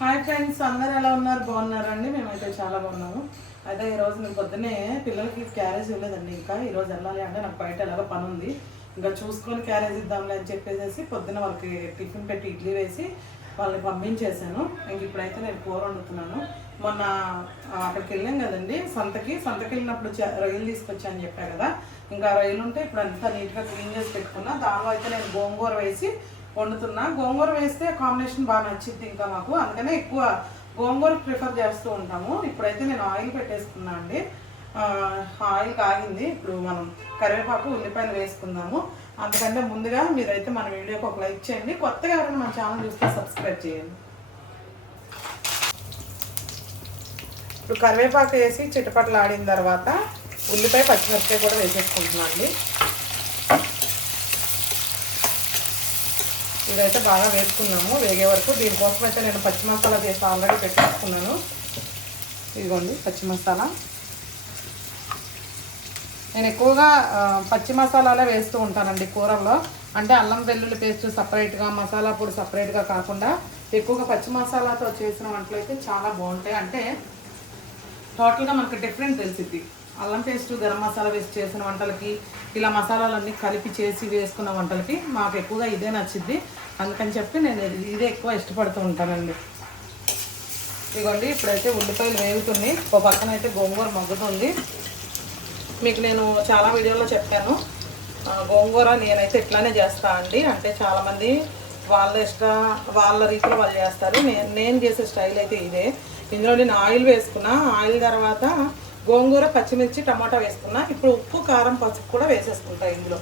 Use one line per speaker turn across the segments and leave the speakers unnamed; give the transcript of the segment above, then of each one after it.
Hi friends అందరు ఎలా ఉన్నారు? బాగున్నారండి? మేమైతే చాలా బాగున్నాము. అయితే ఈరోజు నేను పొద్దున్నే పిల్లలకి క్యారేజ్ ఇవ్వలేదండి ఇంకా. ఈరోజు వెళ్ళాలి అంటే నాకు బయట ఎలాగో పని ఉంది. ఇంకా చూసుకొని క్యారేజ్ ఇద్దాంలే అని చెప్పేసి పొద్దున వాళ్ళకి టిఫిన్ పెట్టి ఇడ్లీ వేసి వాళ్ళని పంపించేశాను. ఇంక ఇప్పుడైతే నేను కూర వండుతున్నాను. మొన్న అక్కడికి వెళ్ళాం కదండి సంతకి. సంతకి వెళ్ళినప్పుడు చ- రొయ్యలు తీసుకొచ్చాను చెప్పా కదా. ఇంకా రొయ్యలు ఉంటే ఇప్పుడు అంతా నీట్గా క్లీన్ చేసి పెట్టుకున్నా. దానిలో అయితే నేను గోంగూర వేసి వండుతున్నా. గోంగూర వేస్తే కాంబినేషన్ బాగా నచ్చింది ఇంకా మాకు. అందుకనే ఎక్కువ గోంగూర ప్రిఫర్ చేస్తూ ఉంటాము. ఇప్పుడైతే నేను ఆయిల్ పెట్టేసుకున్నా అండి. ఆయిల్ కాగింది. ఇప్పుడు మనం కరివేపాకు ఉల్లిపాయలు వేసుకుందాము. అందుకంటే ముందుగా మీరైతే మన వీడియోకి ఒక లైక్ చేయండి. కొత్తగా ఎవరైనా మన ఛానల్ చూస్తే సబ్స్క్రైబ్ చేయండి. ఇప్పుడు కరివేపాకు వేసి చిటపట్లు ఆడిన తర్వాత ఉల్లిపాయ పచ్చిమిరపకాయ కూడా వేసేసుకుంటున్నాం అండి. ఇదైతే బాగా వేసుకున్నాము. వేగే వరకు దీనికోసం అయితే నేను పచ్చి మసాలా చేసి ఆల్రెడీ పెట్టేసుకున్నాను. ఇదిగోండి పచ్చి మసాలా. నేను ఎక్కువగా పచ్చి మసాలాలే వేస్తూ ఉంటానండి కూరల్లో. అంటే అల్లం వెల్లుల్లి పేస్ట్ సపరేట్గా మసాలా పొడి సపరేట్గా కాకుండా ఎక్కువగా పచ్చి మసాలాతో చేసిన వంటలు అయితే చాలా బాగుంటాయి. అంటే టోటల్గా మనకు డిఫరెంట్ తెలిసిద్ది అల్లం పేస్ట్ గరం మసాలా వేసి చేసిన వంటలకి ఇలా మసాలాలన్నీ కలిపి చేసి వేసుకున్న వంటలకి మాకు ఎక్కువగా ఇదే నచ్చింది అందుకని చెప్పి నేను ఇదే ఎక్కువ ఇష్టపడుతూ ఉంటానండి. ఇదిగోండి ఇప్పుడైతే ఉల్లిపాయలు వేగుతున్నాయి. ఒక పక్కన అయితే గోంగూర మగ్గుతుంది. మీకు నేను చాలా వీడియోలో చెప్పాను. గోంగూర నేనైతే ఇట్లానే చేస్తా అండి. అంటే చాలామంది వాళ్ళ ఇష్ట వాళ్ళ రీతిలో వాళ్ళు చేస్తారు. నేను నేను చేసే స్టైల్ అయితే ఇదే. ఇందులో నేను ఆయిల్ వేసుకున్నా. ఆయిల్ తర్వాత గోంగూర పచ్చిమిర్చి టమాటా వేసుకున్నా. ఇప్పుడు ఉప్పు కారం పసుపు కూడా వేసేసుకుంటా ఇందులో.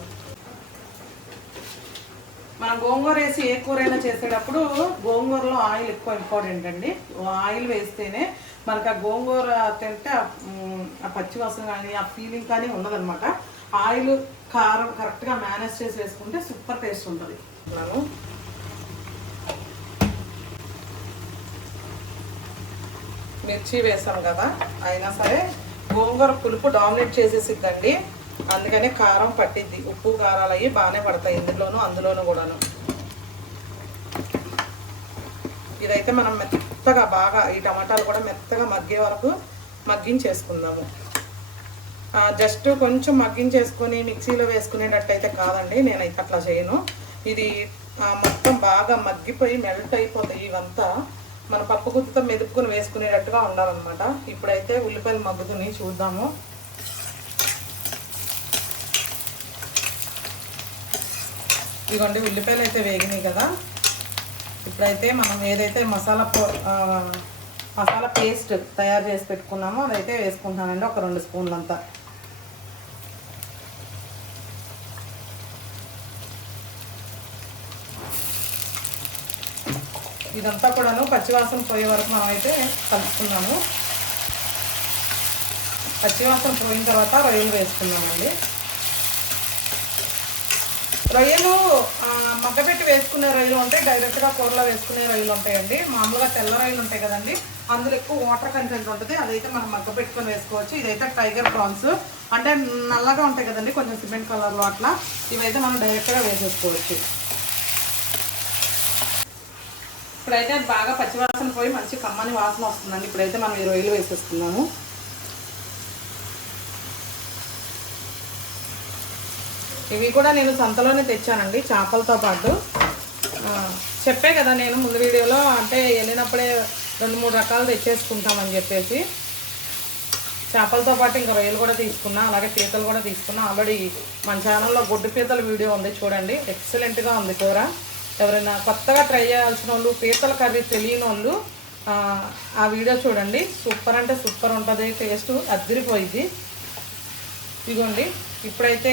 మనం గోంగూర వేసి ఏ కూరైనా చేసేటప్పుడు గోంగూరలో ఆయిల్ ఎక్కువ ఇంపార్టెంట్ అండి. ఆయిల్ వేస్తేనే మనకు ఆ గోంగూర తింటే ఆ, పచ్చి వాసన కానీ ఆ ఫీలింగ్ కానీ ఉండదనమాట ఆయిల్ కారం కరెక్ట్గా మేనేజ్ చేసి వేసుకుంటే సూపర్ టేస్ట్ ఉంటుంది. మనం మిర్చి వేసాం కదా. అయినా సరే గోంగూర పులుపు డామినేట్ చేసేసిద్దండి. అందుకనే కారం పట్టిద్ది. ఉప్పు కారాలు అవి బాగానే పడతాయి ఇందులోను అందులోను కూడాను. ఇదైతే మనం మెత్తగా బాగా ఈ టమాటాలు కూడా మెత్తగా మగ్గే వరకు మగ్గించేసుకుందాము. జస్ట్ కొంచెం మగ్గించేసుకొని మిక్సీలో వేసుకునేటట్టయితే కాదండి నేనైతే అట్లా చేయను. ఇది మొత్తం బాగా మగ్గిపోయి మెల్ట్ అయిపోతాయి ఇవంతా. మన పప్పు గుత్తుతో మెదుపుకుని వేసుకునేటట్టుగా ఉండాలన్నమాట. ఇప్పుడైతే ఉల్లిపాయలు మగ్గుతున్నాయి చూద్దాము. ఇదిగోండి ఉల్లిపాయలు అయితే వేగినాయి కదా. ఇప్పుడైతే మనం ఏదైతే మసాలా పో- మసాలా పేస్ట్ తయారు చేసి పెట్టుకున్నామో అదైతే వేసుకుంటానండి ఒక రెండు స్పూన్లంతా. ఇదంతా కూడాను పచ్చివాసన పోయే వరకు మనం అయితే కలుపుకున్నాము. పచ్చివాసన పోయిన తర్వాత రొయ్యలు వేసుకున్నామండి. రొయ్యలు మగ్గపెట్టి వేసుకునే రొయ్యలు ఉంటాయి డైరెక్ట్గా కూరలో వేసుకునే రొయ్యలు ఉంటాయండి. మామూలుగా తెల్ల రొయ్యలు ఉంటాయి కదండి. అందులో ఎక్కువ వాటర్ కంటెంట్ ఉంటుంది. అదైతే మనం మగ్గ పెట్టుకొని వేసుకోవచ్చు. ఇదైతే టైగర్ ప్రాన్స్. అంటే నల్లగా ఉంటాయి కదండి కొంచెం సిమెంట్ కలర్లో అట్లా. ఇవైతే మనం డైరెక్ట్గా వేసేసుకోవచ్చు. ఇప్పుడైతే అది బాగా పచ్చివాసన పోయి మంచి కమ్మని వాసన వస్తుందండి. ఇప్పుడైతే మనం ఈ రొయ్యలు వేసేస్తున్నాము. ఇవి కూడా నేను సంతలోనే తెచ్చానండి చేపలతో పాటు. చెప్పే కదా నేను ముందు వీడియోలో అంటే వెళ్ళినప్పుడే రెండు మూడు రకాలు తెచ్చేసుకుంటామని చెప్పేసి. చేపలతో పాటు ఇంకా రొయ్యలు కూడా తీసుకున్నా అలాగే పీతలు కూడా తీసుకున్నా. ఆల్రెడీ మన ఛానల్లో గుడ్డు పీతల వీడియో ఉంది చూడండి. ఎక్సలెంట్గా ఉంది కూర. ఎవరైనా కొత్తగా ట్రై చేయాల్సిన వాళ్ళు పీతల కర్రీ తెలియని వాళ్ళు ఆ, వీడియో చూడండి. సూపర్ అంటే సూపర్ ఉంటుంది టేస్ట్ అద్దరిపోయింది ఇదిగోండి ఇప్పుడైతే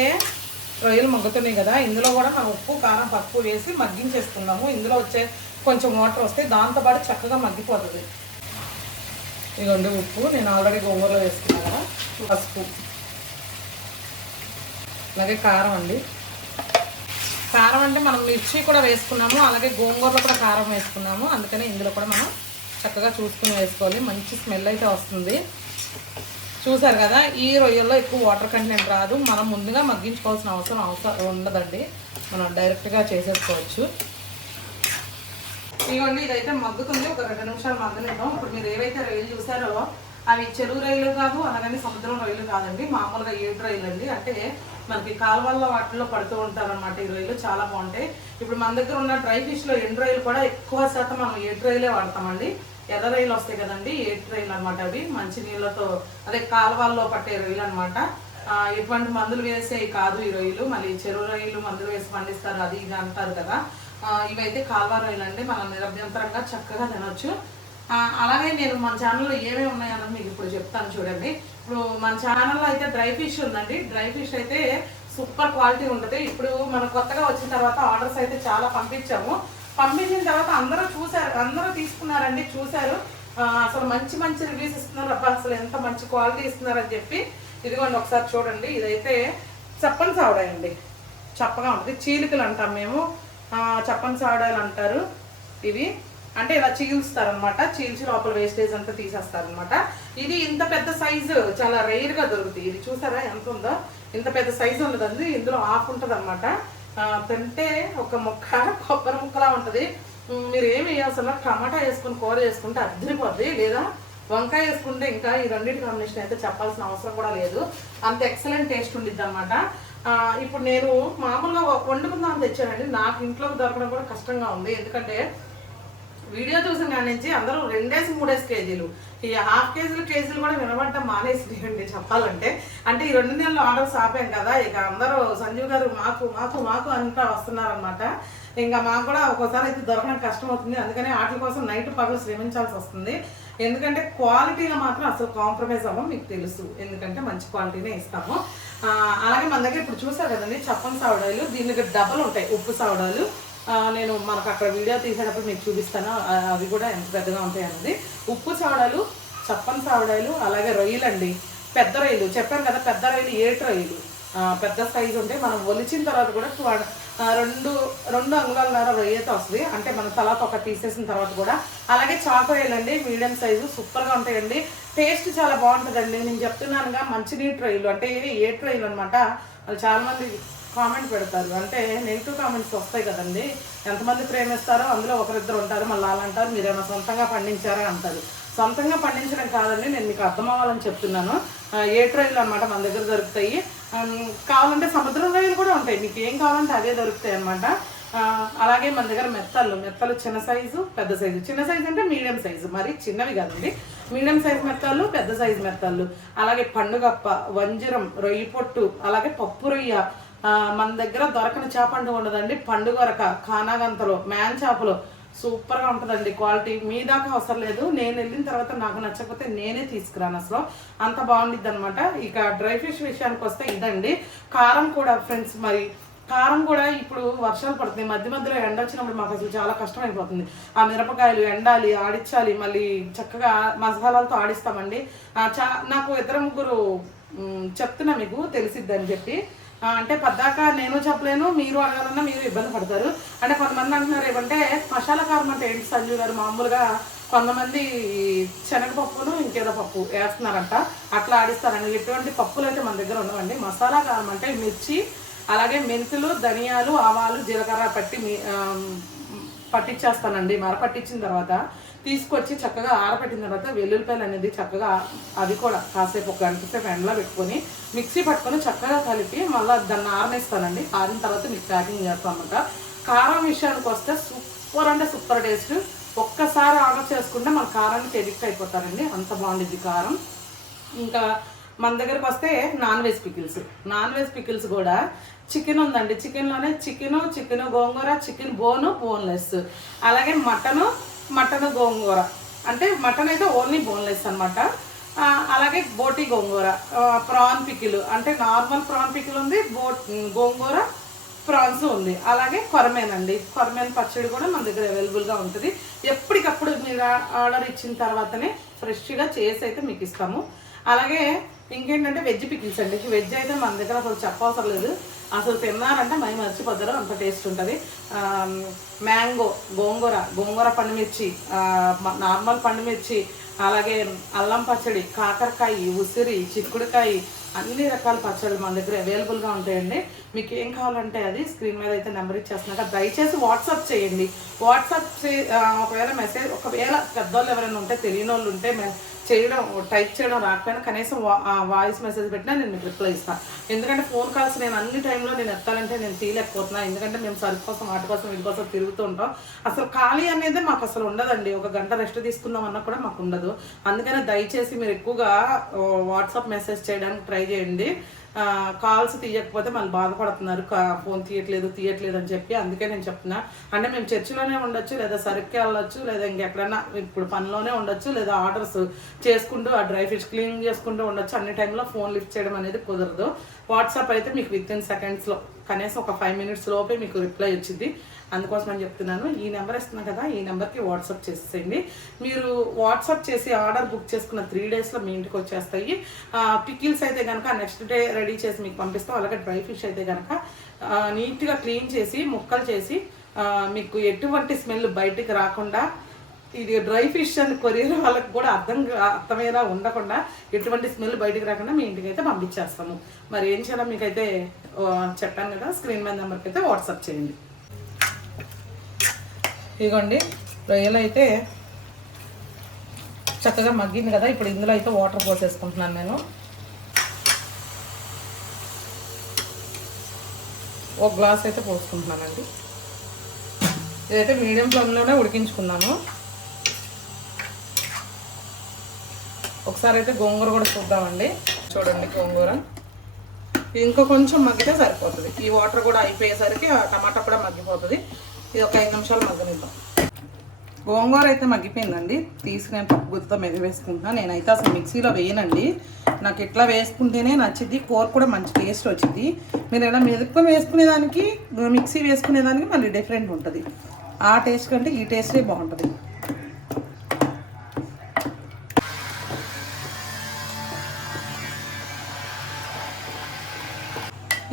రొయ్యలు మగ్గుతున్నాయి కదా ఇందులో కూడా మనం ఉప్పు కారం పప్పు వేసి మగ్గించేసుకున్నాము ఇందులో వచ్చే కొంచెం వాటర్ వస్తే దాంతోపాటు చక్కగా మగ్గిపోతుంది. ఇదిగోండి ఉప్పు నేను ఆల్రెడీ గోంగూరలో వేసుకున్నా కదా పసుపు. అలాగే కారం అండి. కారం అంటే మనం మిర్చి కూడా వేసుకున్నాము అలాగే గోంగూరలో కూడా కారం వేసుకున్నాము. అందుకనే ఇందులో కూడా మనం చక్కగా చూసుకుని వేసుకోవాలి. మంచి స్మెల్ అయితే వస్తుంది. చూసారు కదా ఈ రొయ్యల్లో ఎక్కువ వాటర్ కంటెంట్ రాదు. మనం ముందుగా మగ్గించుకోవాల్సిన అవసరం అవసరం ఉండదండి. మనం డైరెక్ట్గా చేసేసుకోవచ్చు. ఇదిగోండి ఇదైతే మగ్గుతుంది. ఒక రెండు నిమిషాలు మగ్గనిద్దాం. ఇప్పుడు మీరు ఏవైతే రొయ్యలు చూసారో అవి చెరువు రైలు కాదు అలాగని సముద్రం రైలు కాదండి మామూలుగా ఏడు రైలు అండి. అంటే మనకి కాలువల్లో వాటిలో పడుతూ ఉంటారనమాట ఈ రొయ్యలు చాలా బాగుంటాయి. ఇప్పుడు మన దగ్గర ఉన్న డ్రై ఫిష్లో ఎండు రొయ్యలు కూడా ఎక్కువ శాతం మనం ఏడు రైలే వాడతామండి. ఎర్ర రైలు వస్తాయి కదండి ఏడు రైలు అనమాట అవి. మంచి నీళ్ళతో అదే కాలువల్లో పట్టే రొయ్యలు అనమాట ఎటువంటి మందులు వేసేవి కాదు ఈ రొయ్యలు మళ్ళీ చెరువు రొయ్యలు మందులు వేసి పండిస్తారు అది ఇది అంటారు కదా. ఇవైతే కాలువ రొయ్యలు అండి మనం నిరభ్యంతరంగా చక్కగా తినొచ్చు. అలాగే నేను మన ఛానల్లో ఏమేమి ఉన్నాయన్నది మీకు ఇప్పుడు చెప్తాను చూడండి. ఇప్పుడు మన ఛానల్లో అయితే డ్రై ఫిష్ ఉందండి. డ్రై ఫిష్ అయితే సూపర్ క్వాలిటీ ఉంటుంది. ఇప్పుడు మనం కొత్తగా వచ్చిన తర్వాత ఆర్డర్స్ అయితే చాలా పంపించాము. పంపించిన తర్వాత అందరూ చూసారు అందరూ తీసుకున్నారండి చూశారు. అసలు మంచి మంచి రివ్యూస్ ఇస్తున్నారు. అబ్బా అసలు ఎంత మంచి క్వాలిటీ ఇస్తున్నారని చెప్పి ఇదిగోండి ఒకసారి చూడండి. ఇదైతే చప్పని సావడాయండి చప్పగా ఉంటుంది. చీలికలు అంటాం మేము. ఆ, చప్పని సావడాలు అంటారు ఇవి. అంటే ఇలా చీల్స్తారనమాట చీల్చి లోపల వేస్టేజ్ అంతా తీసేస్తారనమాట ఇది ఇంత పెద్ద సైజు చాలా రేర్గా దొరుకుతుంది ఇది చూసారా? ఎంత ఉందో? ఇంత పెద్ద సైజు ఉండదండి ఇందులో ఆఫ్ ఉంటుంది అనమాట తింటే ఒక ముక్క కొబ్బరి ముక్కలా ఉంటుంది. మీరు ఏమి వేయాల్సిన టమాటా వేసుకుని కూర వేసుకుంటే అద్దరిపోద్ది. లేదా వంకాయ వేసుకుంటే ఇంకా ఈ రెండింటి కాంబినేషన్ అయితే చెప్పాల్సిన అవసరం కూడా లేదు. అంత ఎక్సలెంట్ టేస్ట్ ఉండిద్ది అనమాట ఇప్పుడు నేను మామూలుగా వండుకుందాం తెచ్చానండి. నాకు ఇంట్లోకి దొరకడం కూడా కష్టంగా ఉంది. ఎందుకంటే వీడియో చూసిన కాడి నుంచి అందరూ రెండేసి మూడేసి కేజీలు. ఈ హాఫ్ కేజీలు కేజీలు కూడా వినబడటం మానేసినాయండి చెప్పాలంటే. అంటే ఈ రెండు నెలలు ఆర్డర్స్ ఆపాం కదా ఇక అందరూ సంజీవ్ గారు మాకు మాకు మాకు అంతా వస్తున్నారనమాట ఇంకా మాకు కూడా ఒక్కోసారి అయితే దొరకడం కష్టం అవుతుంది అందుకని వాటి కోసం నైట్ పగలు శ్రమించాల్సి వస్తుంది. ఎందుకంటే క్వాలిటీలో మాత్రం అసలు కాంప్రమైజ్ అవ్వం మీకు తెలుసు. ఎందుకంటే మంచి క్వాలిటీనే ఇస్తాము. అలాగే మన దగ్గర ఇప్పుడు చూసారు కదండి చప్పన్ సావడాలు దీనికి డబల్ ఉంటాయి ఉప్పు సావడాలు. నేను మనకు అక్కడ వీడియో తీసేటప్పుడు మీకు చూపిస్తాను. అవి కూడా ఎంత పెద్దగా ఉంటాయి అన్నది. ఉప్పు సావడాలు చప్పని సావడాలు అలాగే రొయ్యలు అండి. పెద్ద రొయ్యలు. చెప్పాను కదా పెద్ద రొయ్యలు ఏటు రొయ్యలు. పెద్ద సైజు ఉంటే మనం ఒలిచిన తర్వాత కూడా రెండు రెండు అంగుళాలన్నర రొయ్యతో వస్తుంది. అంటే మన తలాత ఒక తీసేసిన తర్వాత కూడా. అలాగే చాకరొయ్యలు అండి మీడియం సైజు సూపర్గా ఉంటాయండి. టేస్ట్ చాలా బాగుంటుందండి. నేను చెప్తున్నానుగా మంచినీటి రొయ్యలు. అంటే ఏటు రొయ్యలు అనమాట చాలామంది చాలా మంది కామెంట్ పెడతారు. అంటే నెగిటివ్ కామెంట్స్ వస్తాయి కదండి. ఎంతమంది ప్రేమిస్తారో అందులో ఒకరిద్దరు ఉంటారు. మళ్ళీ అలా అంటారు మీరు సొంతంగా పండించారా అంటారు. సొంతంగా పండించడం కాదండి నేను మీకు అర్థం అవ్వాలని చెప్తున్నాను. ఏ ట్రైన్లు అనమాట మన దగ్గర దొరుకుతాయి. కావాలంటే సముద్రం రొయ్యలు కూడా ఉంటాయి. మీకు ఏం కావాలంటే అవే దొరుకుతాయి అనమాట అలాగే మన దగ్గర మెత్తలు మెత్తలు చిన్న సైజు పెద్ద సైజు. చిన్న సైజు అంటే మీడియం సైజు. మరి చిన్నవి కాదండి. మీడియం సైజు మెత్తలు పెద్ద సైజు మెత్తలు అలాగే పండుగప్ప వంజరం రొయ్యి పొట్టు అలాగే పప్పు రొయ్య మన దగ్గర దొరకని చేప అంటూ ఉండదండి. పండుగరక కానాగంతలో మ్యాన్ చేపలు. సూపర్గా ఉంటుందండి. క్వాలిటీ మీ దాకా అవసరం లేదు. నేను వెళ్ళిన తర్వాత నాకు నచ్చకపోతే నేనే తీసుకురాను అసలు. అంత బాగుండిద్ది అనమాట ఇక డ్రై ఫిష్ విషయానికి వస్తే ఇదండి. కారం కూడా ఫ్రెండ్స్ మరి కారం కూడా ఇప్పుడు వర్షాలు పడుతుంది మధ్య మధ్యలో ఎండ వచ్చినప్పుడు మాకు అసలు చాలా కష్టం అయిపోతుంది ఆ మిరపకాయలు ఎండాలి ఆడించాలి మళ్ళీ చక్కగా మసాలాలతో ఆడిస్తామండి. చా నాకు ఇద్దరు ముగ్గురు చెప్తున్నా మీకు తెలిసిద్దని చెప్పి. అంటే పద్దాక నేను చెప్పలేను మీరు అడగాలన్నా మీరు ఇబ్బంది పడతారు. అంటే కొంతమంది అంటున్నారు ఏమంటే మసాలా కారం అంటే ఏంటి సంజు గారు? మామూలుగా కొంతమంది శనగపప్పును ఇంకేదో పప్పు వేస్తున్నారంట. అట్లా ఆడిస్తారండి. ఎటువంటి పప్పులు అయితే మన దగ్గర ఉండవండి. మసాలా కారం అంటే మిర్చి అలాగే మెంతులు ధనియాలు ఆవాలు జీలకర్ర పట్టి పట్టించేస్తానండి మర పట్టించిన తర్వాత తీసుకొచ్చి చక్కగా ఆరబెట్టిన తర్వాత వెల్లుల్లిపాయలు అనేది చక్కగా అది కూడా కాసేపు ఒక గంట సేపు ఎండలో పెట్టుకొని మిక్సీ పట్టుకొని చక్కగా కలిపి మళ్ళీ దాన్ని ఆరనేస్తానండి. ఆరిన తర్వాత మీకు ప్యాకింగ్ చేస్తాం అనమాట కారం విషయానికి వస్తే సూపర్ అంటే సూపర్ టేస్ట్. ఒక్కసారి ఆర్డర్ చేసుకుంటే మన కారానికి ఎడిక్ట్ అయిపోతారండి. అంత బాగుండిద్ది కారం. ఇంకా మన దగ్గరకు వస్తే non veg pickles. Non veg pickles కూడా చికెన్ ఉందండి. చికెన్లోనే chicken chicken gongura chicken bone boneless. అలాగే మటను మటన్ గోంగూర. అంటే మటన్ అయితే ఓన్లీ బోన్లెస్ అనమాట అలాగే బోటి గోంగూర ప్రాన్ పికిల్. అంటే నార్మల్ ప్రాన్ పికిల్ ఉంది బో గోంగూర ప్రాన్స్ ఉంది. అలాగే కొరమేన్ అండి కొరమేన్ పచ్చడి కూడా మన దగ్గర అవైలబుల్గా ఉంటుంది. ఎప్పటికప్పుడు మీరు ఆర్డర్ ఇచ్చిన తర్వాతనే ఫ్రెష్గా చేసి అయితే మీకు ఇస్తాము. అలాగే ఇంకేంటంటే వెజ్ పికిల్స్ అండి. వెజ్ అయితే మన దగ్గర అసలు చెప్పవసరం లేదు. అసలు తిన్నారంటే మై మర్చిపోతారు. అంత టేస్ట్ ఉంటుంది. మ్యాంగో గోంగూర గోంగూర పండుమిర్చి ఆ, నార్మల్ నార్మల్ పండుమిర్చి అలాగే అల్లం పచ్చడి కాకరకాయ ఉసిరి చిక్కుడుకాయ అన్ని రకాల పచ్చళ్ళు మన దగ్గర అవైలబుల్గా ఉంటాయండి. మీకు ఏం కావాలంటే అది స్క్రీన్ మీద అయితే నెంబర్ ఇచ్చేస్తున్నాక దయచేసి వాట్సాప్ చేయండి. వాట్సాప్ చే ఒకవేళ మెసేజ్ ఒకవేళ పెద్దవాళ్ళు ఎవరైనా ఉంటే తెలియని వాళ్ళు ఉంటే మె- చేయడం టైప్ చేయడం రాకపోయినా కనీసం వా- ఆ వాయిస్ మెసేజ్ పెట్టినా నేను మీకు రిప్లై ఇస్తాను ఎందుకంటే ఫోన్ కాల్స్ నేను అన్ని టైంలో నేను ఎత్తాలంటే నేను తీయలేకపోతున్నాను ఎందుకంటే మేము సరుకు కోసం వాటి కోసం వీటి కోసం తిరుగుతూ ఉంటాం. అసలు ఖాళీ అనేది మాకు అసలు ఉండదండి. ఒక గంట రెస్ట్ తీసుకుందామన్నా కూడా మాకు ఉండదు. అందుకనే దయచేసి మీరు ఎక్కువగా వాట్సాప్ మెసేజ్ చేయడానికి ట్రై చేయండి. కాల్స్ తీయకపోతే మళ్ళీ బాధపడుతున్నారు. కా- ఫోన్ తీయట్లేదు తీయట్లేదు అని చెప్పి అందుకే నేను చెప్తున్నా. అంటే మేము చర్చిలోనే ఉండొచ్చు లేదా సరుక్కి వెళ్ళొచ్చు లేదా ఇంకెక్కడైనా ఇప్పుడు పనిలోనే ఉండొచ్చు లేదా ఆర్డర్స్ చేసుకుంటూ ఆ డ్రై ఫిష్ క్లీన్ చేసుకుంటూ ఉండొచ్చు. అన్ని టైంలో ఫోన్ లిఫ్ట్ చేయడం అనేది కుదరదు. వాట్సాప్ అయితే మీకు విత్ ఇన్ సెకండ్స్లో కనీసం ఒక ఫైవ్ మినిట్స్ లోపే మీకు రిప్లై వచ్చింది. అందుకోసం అని చెప్తున్నాను. ఈ నెంబర్ ఇస్తున్నాను కదా ఈ నెంబర్కి వాట్సాప్ చేసేయండి. మీరు వాట్సాప్ చేసి ఆర్డర్ బుక్ చేసుకున్న త్రీ డేస్లో మీ ఇంటికి వచ్చేస్తాయి. పికిల్స్ అయితే కనుక నెక్స్ట్ డే రెడీ చేసి మీకు పంపిస్తాం. అలాగే డ్రై ఫిష్ అయితే కనుక నీట్గా క్లీన్ చేసి ముక్కలు చేసి మీకు ఎటువంటి స్మెల్ బయటికి రాకుండా ఇది డ్రై ఫిష్ అని కొరియర్ వాళ్ళకి కూడా అర్థం అర్థమయ్యేలా ఉండకుండా ఎటువంటి స్మెల్ బయటికి రాకుండా మీ ఇంటికి అయితే పంపించేస్తాము. మరి ఏం చేయాలో మీకైతే చెప్పాను కదా స్క్రీన్ మీద నెంబర్కి అయితే వాట్సాప్ చేయండి. ఇదిగోండి రొయ్యలు అయితే చక్కగా మగ్గింది కదా ఇప్పుడు ఇందులో అయితే వాటర్ పోసేసుకుంటున్నాను నేను. ఒక గ్లాస్ అయితే పోసుకుంటున్నానండి. ఇదైతే మీడియం ఫ్లేమ్లోనే ఉడికించుకున్నాను. ఒకసారి అయితే గోంగూర కూడా చూద్దామండి. చూడండి గోంగూర. ఇంకా కొంచెం మగ్గితే సరిపోతుంది. ఈ వాటర్ కూడా అయిపోయేసరికి ఆ టమాటా కూడా మగ్గిపోతుంది. ఇది ఒక ఐదు నిమిషాలు మగ్గనిద్దాం. గోంగూర అయితే మగ్గిపోయిందండి. తీసి నేను పప్పు గుత్తితో మెద వేసుకుంటున్నాను నేనైతే అసలు మిక్సీలో వేయనండి. నాకు ఇట్లా వేసుకుంటేనే నచ్చింది కూర కూడా మంచి టేస్ట్ వచ్చింది మీరు ఇలా మెదుపు వేసుకునేదానికి మిక్సీ వేసుకునేదానికి మళ్ళీ డిఫరెంట్ ఉంటుంది. ఆ టేస్ట్ కంటే ఈ టేస్టే బాగుంటుంది.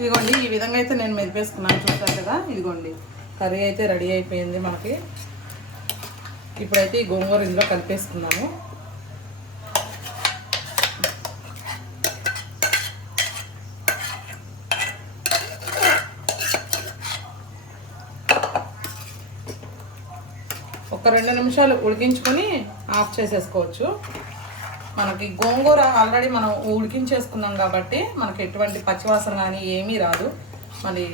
ఇదిగోండి ఈ విధంగా అయితే నేను మెదిపేసుకున్నాను. చూసారు కదా? ఇదిగోండి. కర్రీ అయితే రెడీ అయిపోయింది మనకి. ఇప్పుడైతే ఈ గోంగూర ఇందులో కలిపేసుకున్నాము ఒక రెండు నిమిషాలు ఉడికించుకొని ఆఫ్ చేసేసుకోవచ్చు. మనకి గోంగూర ఆల్రెడీ మనం ఉడికించేసుకున్నాం కాబట్టి మనకి ఎటువంటి పచ్చివాసన కానీ ఏమీ రాదు. మరి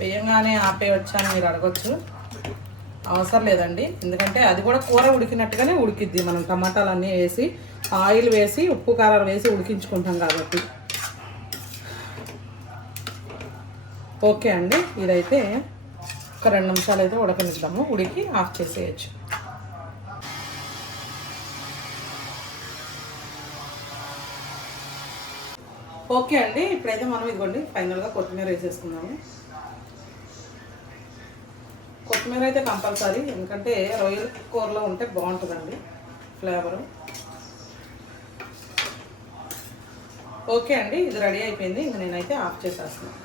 వేయంగానే ఆపేయచ్చా అని మీరు అడగచ్చు. అవసరం లేదండి. ఎందుకంటే అది కూడా కూర ఉడికినట్టుగానే ఉడికిద్ది. మనం టమాటాలు అన్నీ వేసి ఆయిల్ వేసి ఉప్పు కారాలు వేసి ఉడికించుకుంటాం కాబట్టి. ఓకే అండి. ఇదైతే ఒక రెండు నిమిషాలు అయితే ఉడకనిద్దాము. ఉడికి ఆఫ్ చేసేయచ్చు. ఓకే అండి. ఇప్పుడైతే మనం ఇదిగోండి ఫైనల్గా కొత్తిమీర వేసేసుకుందాము. కొత్తిమీర అయితే కంపల్సరీ. ఎందుకంటే రొయ్యల కూరలో ఉంటే బాగుంటుందండి ఫ్లేవరు. ఓకే అండి ఇది రెడీ అయిపోయింది. ఇంక నేనైతే ఆఫ్ చేసేస్తున్నాను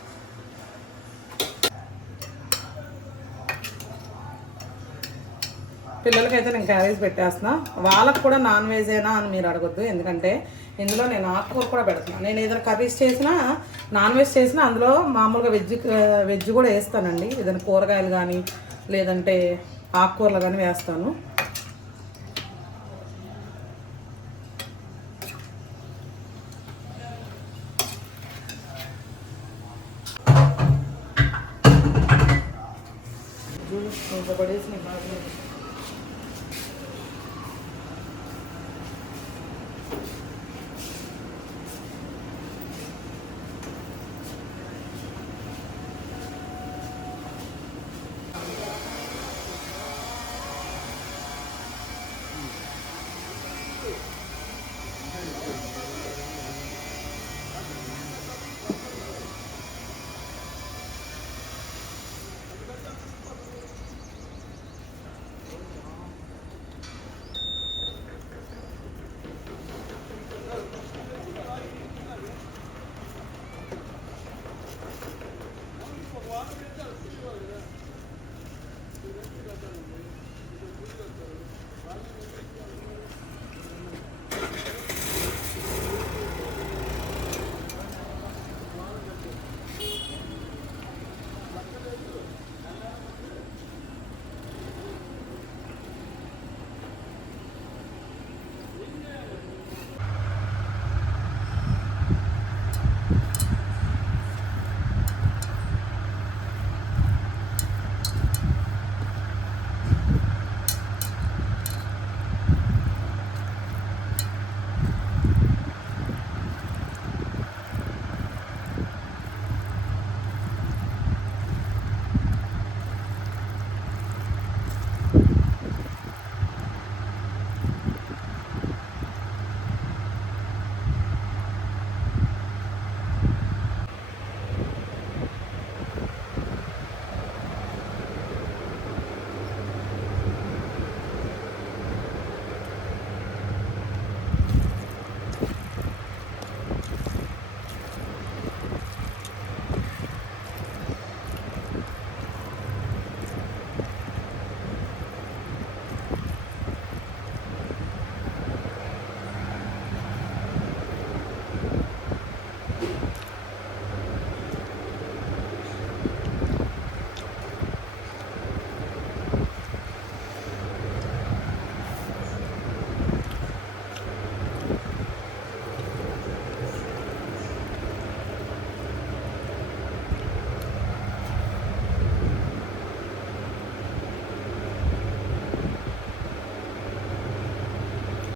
పిల్లలకైతే నేను క్యారేజ్ పెట్టేస్తున్నా. వాళ్ళకు కూడా నాన్ వెజేనా అని మీరు అడగొద్దు. ఎందుకంటే ఇందులో నేను ఆకుకూర కూడా పెడుతున్నాను నేను ఏదైనా కర్రీస్ చేసినా నాన్ వెజ్ చేసినా అందులో మామూలుగా వెజ్ వెజ్ కూడా వేస్తానండి. ఏదైనా కూరగాయలు కానీ లేదంటే ఆకుకూరలు కానీ వేస్తాను. పడేసి నేను బాగా